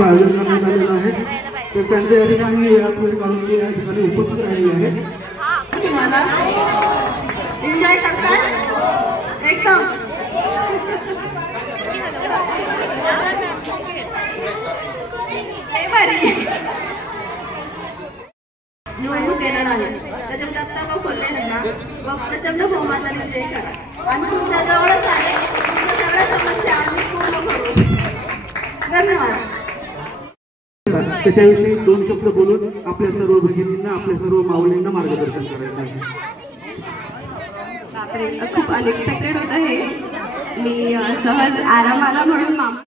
आयोजन करण्यात आलेलं आहे तर त्यांचे या ठिकाणी या ठिकाणी उपस्थित राहिलेले आहेत. एन्जॉय करताय एकदम निवडणूक येणार आहे त्याच्यात आता खोलले ना मग प्रचंड बहुमताने विजयी करा आणि तुमच्या जवळच आहे सगळ्या समस्या आम्ही पूर्ण करू. धन्यवाद. त्याच्याविषयी दोन शब्द बोलून आपल्या सर्व भगिनींना आपल्या सर्व माऊलींना मार्गदर्शन करायचं आहे. खूप अनएक्सपेक्टेड होतं हे. मी सहज आराम आला म्हणून मामा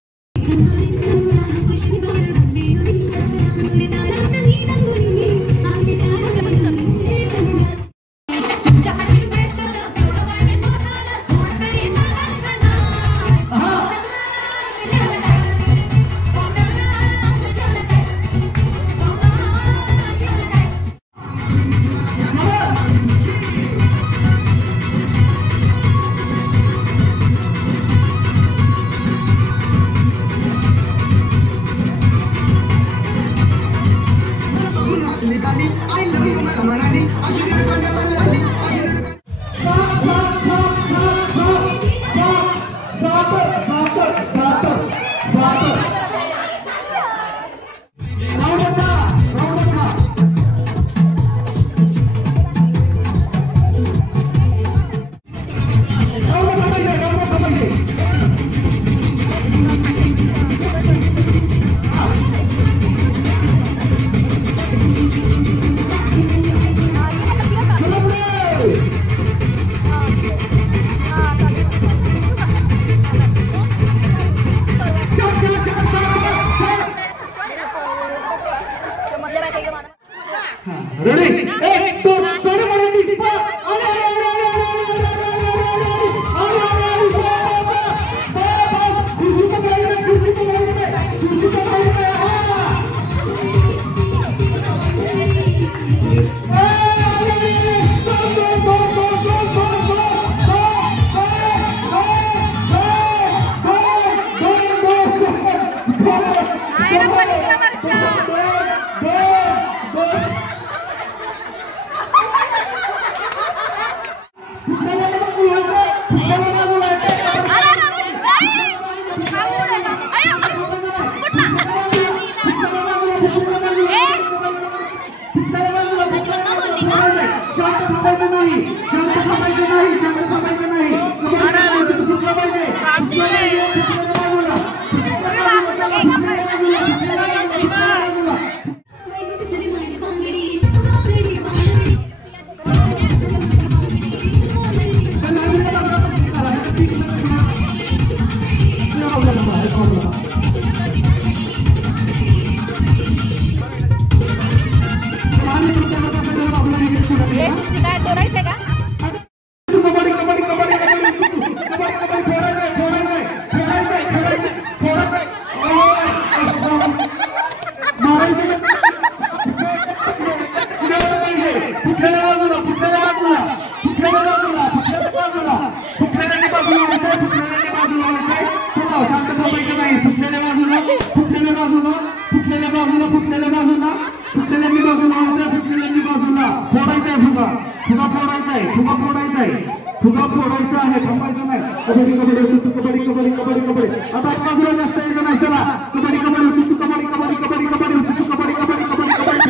फुगा फोडायचा आहे, थांबायचं नाही. कबड्डी कबड्डी कबड्डी कबड्डी कबड्डी कबड्डी आता बाजूला जास्त यायचं नाही. चला कबड्डी कबड्डी कबड्डी कबड्डी कबड्डी कबड्डी कबड्डी कबड्डी कबड्डी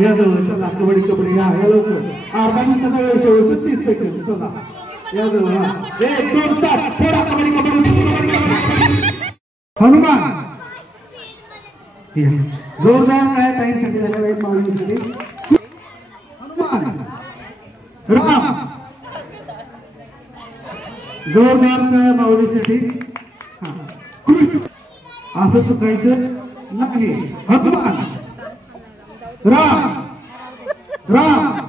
या जवळ चला कबड्डी कबड्डी या लवकर अर्धा मिनिटाचा वेळ शेवटचा 30 सेकंद चला या जवळ एक दोन स्टार्ट थोडा कबड्डी कबड्डी हनुमान जोरदार काय टाइमसाठी झाला वेळ मावळीसाठी हनुमान राम जोरदार काय मावळीसाठी असं सुचायचं नाही हनुमान राम राम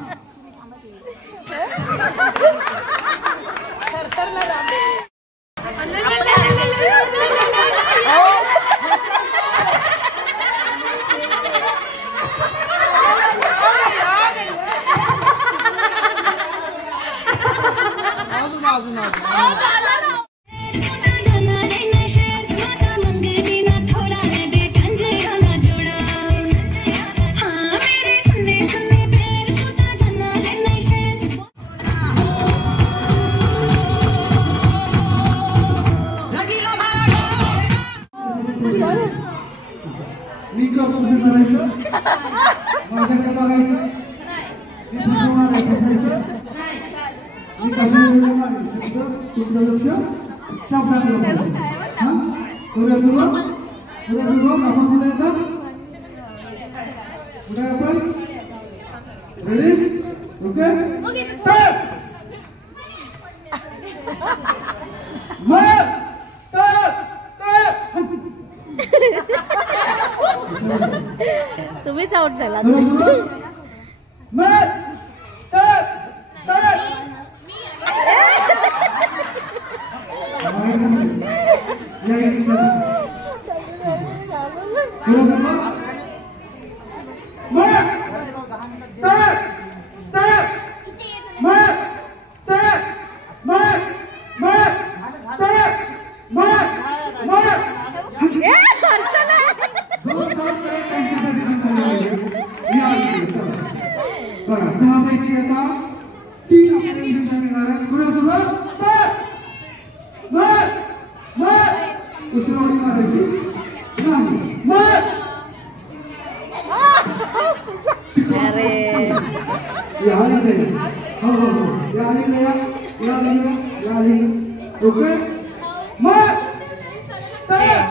तुम्हीच आउट झाला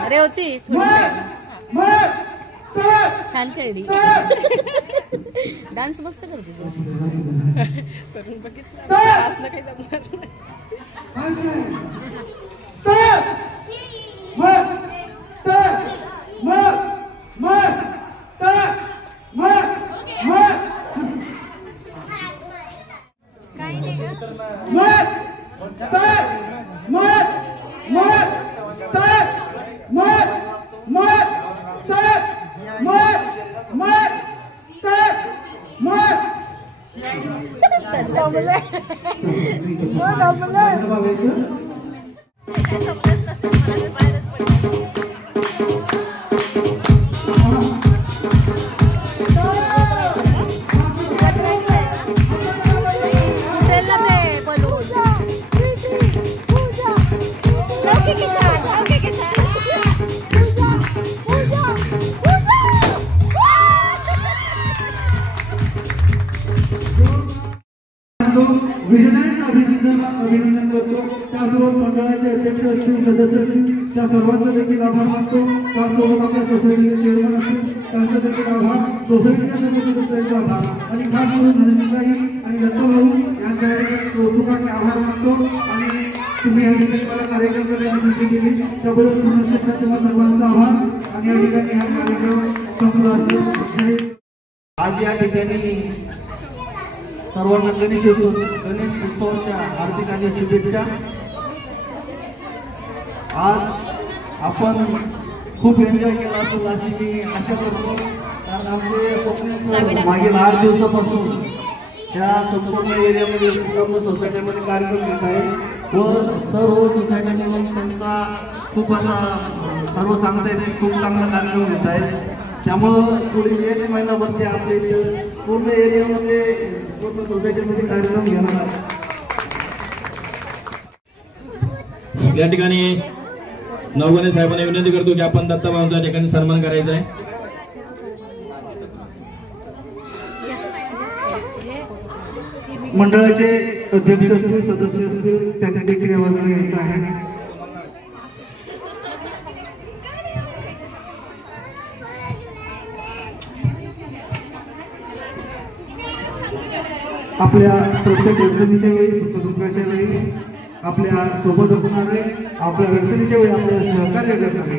रेवती छान खेळली डान्स मस्त करते अभिनंदन करतो त्यासोबत मंडळाचे अध्यक्ष असतील सदस्य असतील त्या सर्वांचा देखील आभार मानतो त्यासोबत आपल्या सोसायटीचे चेअरमन असतील त्यांचा देखील आभार सोसायटीच्या सदस्यांचा आभार आणि खास करून धनंजयताई आणि दत्तभाऊ यांच्या कौतुकाने आभार मानतो आणि तुम्ही या ठिकाणी मला कार्यक्रम करण्याची संधी दिली त्याबद्दल पुनश्च तुम्हा सर्वांचा आभार आणि या ठिकाणी हा कार्यक्रम संपला असेल आज या ठिकाणी सर्वांना गणेश उत्सवाच्या हार्दिक आणि शुभेच्छा। आज आपण खूप एन्जॉय केला असेल अशी मी आशा करतो कारण आमचे मागील 8 दिवसापासून त्या संपूर्ण एरियामध्ये सर्व सोसायटीमध्ये कार्यक्रम घेत आहे व सर्व सोसायटीमध्ये त्यांचा खूप असा सर्व सांगता येते खूप चांगला कार्यक्रम घेत आहेत त्यामुळं पुढील 1 महिन्यामध्ये आपल्या इथे पूर्ण एरियामध्ये पूर्ण सोसायटीमध्ये कार्यक्रम घेणार आहे। या ठिकाणी नवगणे साहेबांना विनंती करतो की आपण दत्ताभाऊंचा ठिकाणी सन्मान करायचा आहे। मंडळाचे अध्यक्ष असतील सदस्य असतील त्यांना देखील या बाजूला यायचं आहे. आपल्या प्रत्येक अडचणीच्या वेळी सुखदुःखाच्या वेळी आपल्या सोबत असणारे आपल्या अडचणीच्या वेळी आपल्याला सहकार्य करणारे